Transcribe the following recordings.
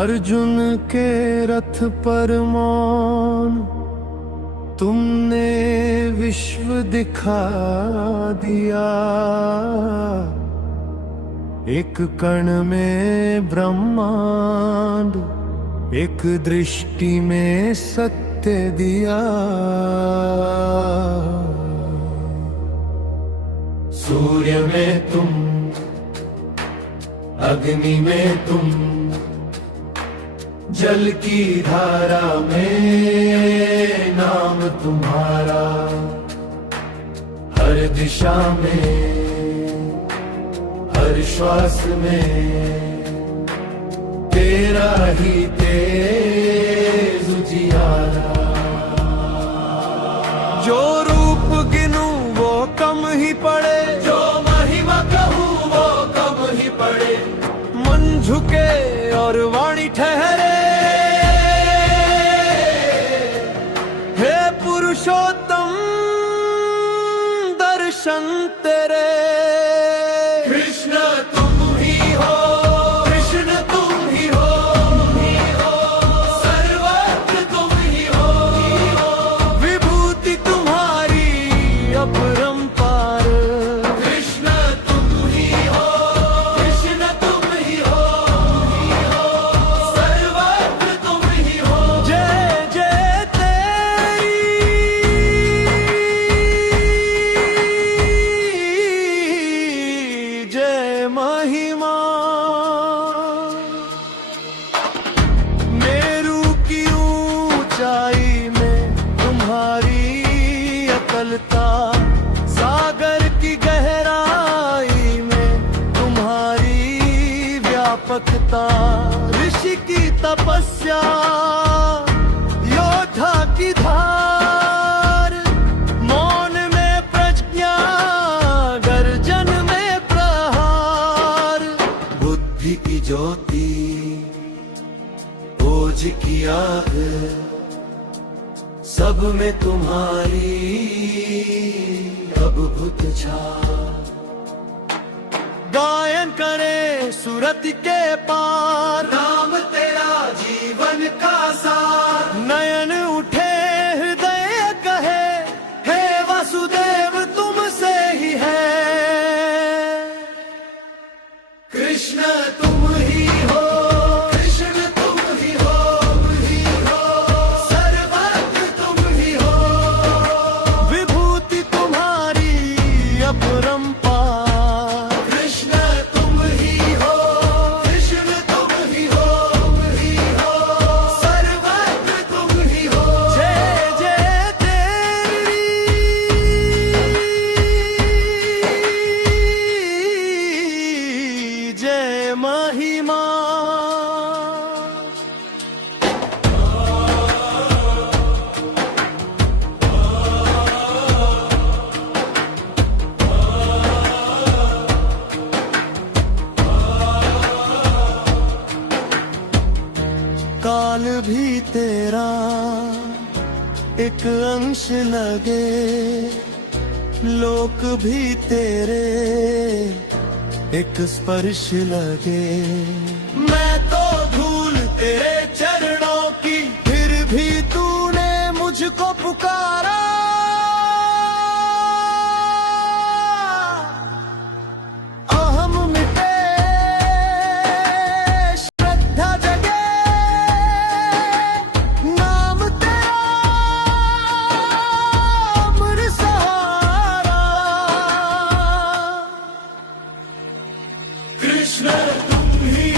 अर्जुन के रथ पर मौन तुमने विश्व दिखा दिया। एक कण में ब्रह्मांड, एक दृष्टि में सत्य दिया। सूर्य में तुम, अग्नि में तुम, जल की धारा में नाम तुम्हारा। हर दिशा में, हर श्वास में तेरा ही तेज उजियारा। जो रूप गिनूं वो कम ही पड़े, जो महिमा कहूँ वो कम ही पड़े। मन झुके और वाणी ठहरे, हे पुरुषोत्तम दर्शन तेरे। कृष्ण तुम ही हो, कृष्ण तुम ही हो, सर्वत्र तुम ही हो। विभूति तुम्हारी अपरंपार। कृष्ण तुम ही हो, कृष्ण तुम ही हो, सर्वत्र तुम ही हो। जय जय तेरी, जय महिमा। मेरू की ऊंचाई में तुम्हारी अकलता, सागर की गहराई में तुम्हारी व्यापकता। ऋषि की तपस्या, योद्धा की धार, मौन में प्रज्ञा, गर्जन में प्रहार। बुद्धि की ज्योति, ओज की आग, सब में तुम्हारी अद्भुत छाप। गायन करे सुरति के पार, नाम तेरा जीवन का सार। नयन उठे हृदय कहे, हे वासुदेव तुमसे ही है। कृष्ण तुम ही हो, कृष्ण तुम ही हो, सर्वत्र तुम ही हो। विभूति तुम्हारी अपरंपार। कृष्ण तुम ही हो, कृष्ण तुम ही हो, सर्वत्र तुम ही हो। जय जय तेरी, जय महिमा। काल भी तेरा एक अंश लगे, लोक भी तेरे एक स्पर्श लगे। मैं तो धूल तेरे चरणों की, फिर भी तूने मुझको पुकारा। अहम मिटे, श्रद्धा जगे, नाम तेरा अमर सहारा। कृष्ण तुम ही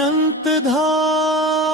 अनंत धाम।